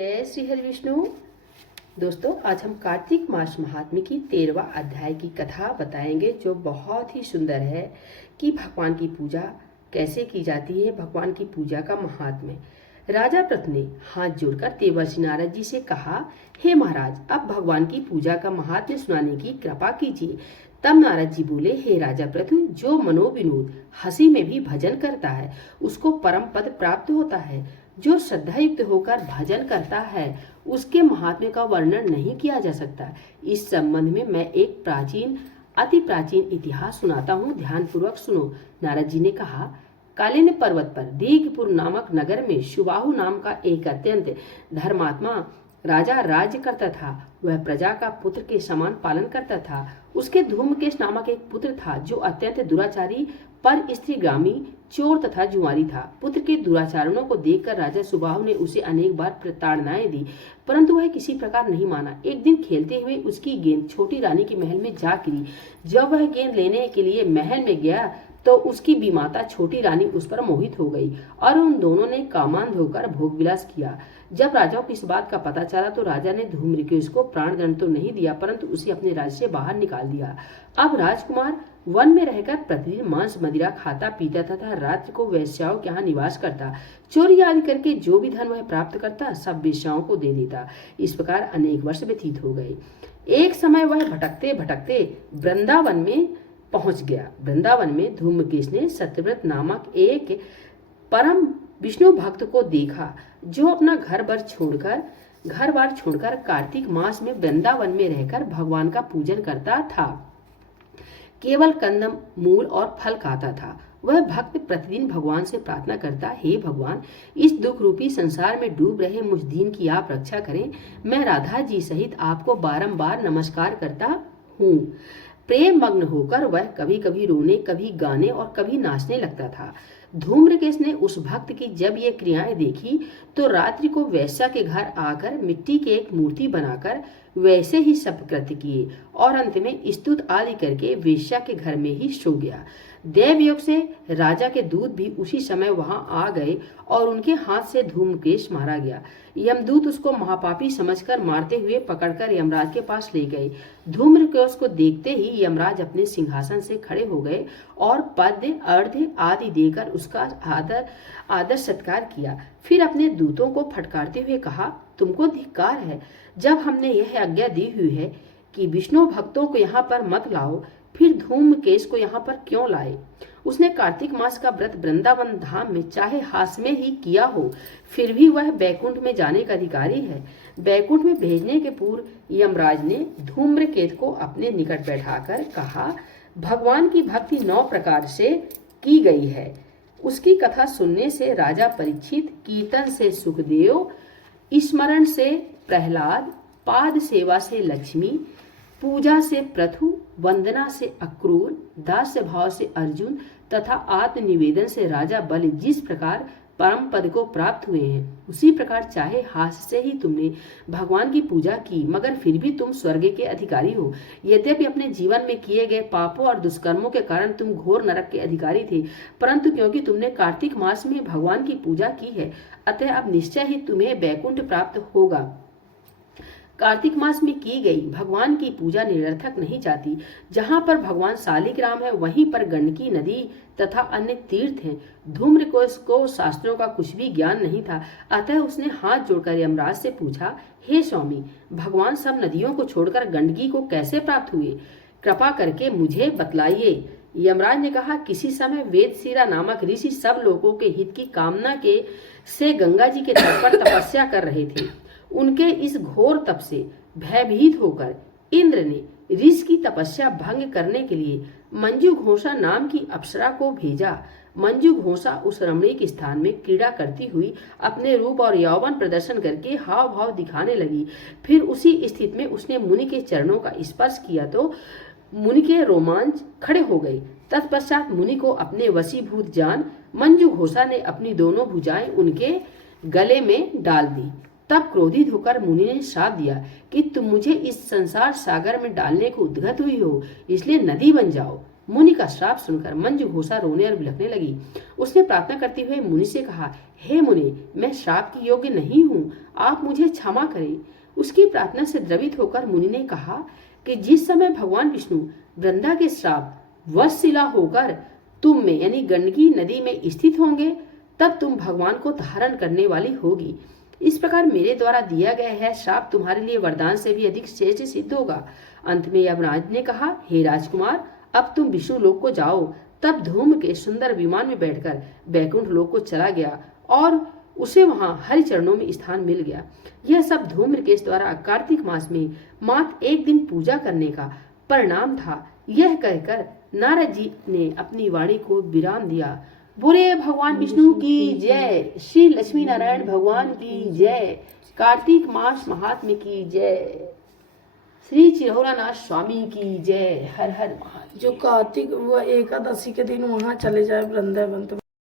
जय श्री हरि विष्णु। दोस्तों, आज हम कार्तिक मास महात्म्य की 13वां अध्याय की कथा बताएंगे, जो बहुत ही सुंदर है कि भगवान की पूजा कैसे की जाती है, भगवान की पूजा का महात्म्य। राजा पृथु ने हाथ जोड़कर देवर्षि नारद जी से कहा, हे महाराज, अब भगवान की पूजा का महात्म्य सुनाने की कृपा कीजिए। तब नारद जी बोले, हे राजा पृथु, जो मनोविनोद हंसी में भी भजन करता है उसको परम पद प्राप्त होता है। जो श्रद्धा युक्त होकर भजन करता है उसके महात्म्य का वर्णन नहीं किया जा सकता। इस संबंध में मैं एक अति प्राचीन इतिहास सुनाता हूँ, ध्यान पूर्वक सुनो। नारद जी ने कहा, कालिंद पर्वत पर दीघपुर नामक नगर में सुबाहु नाम का एक अत्यंत धर्मात्मा राजा राज्य करता था। वह प्रजा का पुत्र के समान पालन करता था। उसके धूमकेश नामक एक पुत्र था जो अत्यंत दुराचारी, पर स्त्रीगामी, चोर तथा जुआरी था। पुत्र के दुराचरणों को देखकर राजा सुबाहु ने उसे अनेक बार प्रताड़नाएं दी, परंतु वह किसी प्रकार नहीं माना। एक दिन खेलते हुए उसकी गेंद छोटी रानी के महल में जा गिरी। जब वह गेंद लेने के लिए महल में गया तो उसकी बीमाता छोटी रानी उस पर मोहित हो गई और उन दोनों ने कामांध होकर भोग विलास किया। जब राजा को इस बात का पता चला तो राजा ने धूम्रकेश को प्राणदंड तो नहीं दिया, परंतु उसे अपने राज्य से बाहर निकाल दिया। अब राजकुमार वन में रहकर प्रतिदिन मांस मदिरा खाता पीता तथा रात्रि को वेश्याओं के यहाँ निवास करता। चोरी आदि करके जो भी धन वह प्राप्त करता सब वेश्याओं को दे देता। इस प्रकार अनेक वर्ष व्यतीत हो गए। एक समय वह भटकते भटकते वृंदावन में पहुंच गया। वृंदावन में धूमकेश ने सत्यव्रत नामक एक परम विष्णु भक्त को देखा, जो अपना घर बार छोड़कर कार्तिक मास में वृंदावन में रहकर भगवान का पूजन करता था। केवल कंदम मूल और फल खाता था। वह भक्त प्रतिदिन भगवान से प्रार्थना करता, हे भगवान, इस दुख रूपी संसार में डूब रहे मुझ दीन की आप रक्षा करें। मैं राधा जी सहित आपको बारंबार नमस्कार करता हूँ। प्रेम मग्न होकर वह कभी कभी रोने, कभी गाने और कभी नाचने लगता था। धूम्रकेश ने उस भक्त की जब ये क्रियाएं देखी तो रात्रि को वेश्या के घर आकर मिट्टी की एक मूर्ति बनाकर वैसे ही सब कृत्य किए और अंत में स्तुत आदि करके वेश्या के घर में ही सो गया। देवयोग से राजा के दूत भी उसी समय वहां आ गए और उनके हाथ से धूम्रकेश मारा गया। यमदूत उसको महापापी समझकर मारते हुए पकड़कर यमराज के पास ले गए। धूम्रकेश को देखते ही यमराज अपने सिंहासन से खड़े हो गए और पद्य अर्घ्य आदि देकर उसका आदर सत्कार किया। फिर अपने दूतों को फटकारते हुए कहा, तुमको धिक्कार है। जब हमने यह आज्ञा दी हुई है कि विष्णु भक्तों को यहाँ पर मत लाओ, फिर धूम्रकेश को यहाँ पर क्यों लाए? उसने कार्तिक मास का व्रत वृंदावन धाम में चाहे हास में ही किया हो, फिर भी वह बैकुंठ में जाने का अधिकारी है। बैकुंठ में भेजने के पूर्व यमराज ने धूम्रकेश को अपने निकट बैठाकर कहा, भगवान की भक्ति 9 प्रकार से की गई है। उसकी कथा सुनने से राजा परीक्षित, कीर्तन से सुखदेव, स्मरण से प्रहलाद, पाद सेवा से लक्ष्मी, पूजा से पृथु, वंदना से अक्रूर, दास्य भाव से अर्जुन तथा आत्मनिवेदन से राजा बलि जिस प्रकार परम पद को प्राप्त हुए हैं, उसी प्रकार चाहे हास से ही तुमने भगवान की पूजा की, मगर फिर भी तुम स्वर्ग के अधिकारी हो। यद्यपि अपने जीवन में किए गए पापों और दुष्कर्मों के कारण तुम घोर नरक के अधिकारी थे, परंतु क्योंकि तुमने कार्तिक मास में भगवान की पूजा की है, अतः अब निश्चय ही तुम्हें बैकुंठ प्राप्त होगा। कार्तिक मास में की गई भगवान की पूजा निरर्थक नहीं जाती। जहाँ पर भगवान शालिग्राम है वहीं पर गंडकी नदी तथा अन्य तीर्थ हैं। धूम्रकेश को शास्त्रों का कुछ भी ज्ञान नहीं था, अतः उसने हाथ जोड़कर यमराज से पूछा, हे स्वामी, भगवान सब नदियों को छोड़कर गंडकी को कैसे प्राप्त हुए? कृपा करके मुझे बतलाइए। यमराज ने कहा, किसी समय वेदशिरा नामक ऋषि सब लोगों के हित की कामना से गंगा जी के तट पर तपस्या कर रहे थे। उनके इस घोर तप से भयभीत होकर इंद्र ने ऋषि की तपस्या भंग करने के लिए मंजू घोषा नाम की अप्सरा को भेजा। मंजू घोषा उस रमणीक स्थान में क्रीड़ा करती हुई अपने रूप और यौवन प्रदर्शन करके हाव भाव दिखाने लगी। फिर उसी स्थिति में उसने मुनि के चरणों का स्पर्श किया तो मुनि के रोमांच खड़े हो गए। तत्पश्चात मुनि को अपने वशीभूत जान मंजू घोषा ने अपनी दोनों भुजाएं उनके गले में डाल दी। तब क्रोधित होकर मुनि ने श्राप दिया कि तुम मुझे इस संसार सागर में डालने को उद्यत हुई हो, इसलिए नदी बन जाओ। मुनि का श्राप सुनकर मंजू घोषा रोने और बिलखने लगी। उसने प्रार्थना करते हुए मुनि से कहा, हे मुनि, मैं श्राप की योग्य नहीं हूँ, आप मुझे क्षमा करें। उसकी प्रार्थना से द्रवित होकर मुनि ने कहा कि जिस समय भगवान विष्णु वृंदा के श्राप वशशिला होकर तुम में यानी गंडकी नदी में स्थित होंगे, तब तुम भगवान को धारण करने वाली होगी। इस प्रकार मेरे द्वारा दिया गया है श्राप तुम्हारे लिए वरदान से भी अधिक श्रेष्ठ सिद्ध होगा। अंत में यमराज ने कहा, हे राजकुमार, अब तुम विष्णु लोक को जाओ। तब धूम के सुंदर विमान में बैठकर बैकुंठ लोक को चला गया और उसे वहां हरि चरणों में स्थान मिल गया। यह सब धूम्रकेश द्वारा कार्तिक मास में मात्र एक दिन पूजा करने का परिणाम था। यह कहकर नारद जी ने अपनी वाणी को विराम दिया। बोले भगवान विष्णु की जय, श्री लक्ष्मी नारायण भगवान की जय, कार्तिक मास महात्म्य की जय, श्री चिरौरानाथ स्वामी की जय। हर हर महादेव। जो कार्तिक व एकादशी के दिन वहाँ चले जाए वृंदावन तो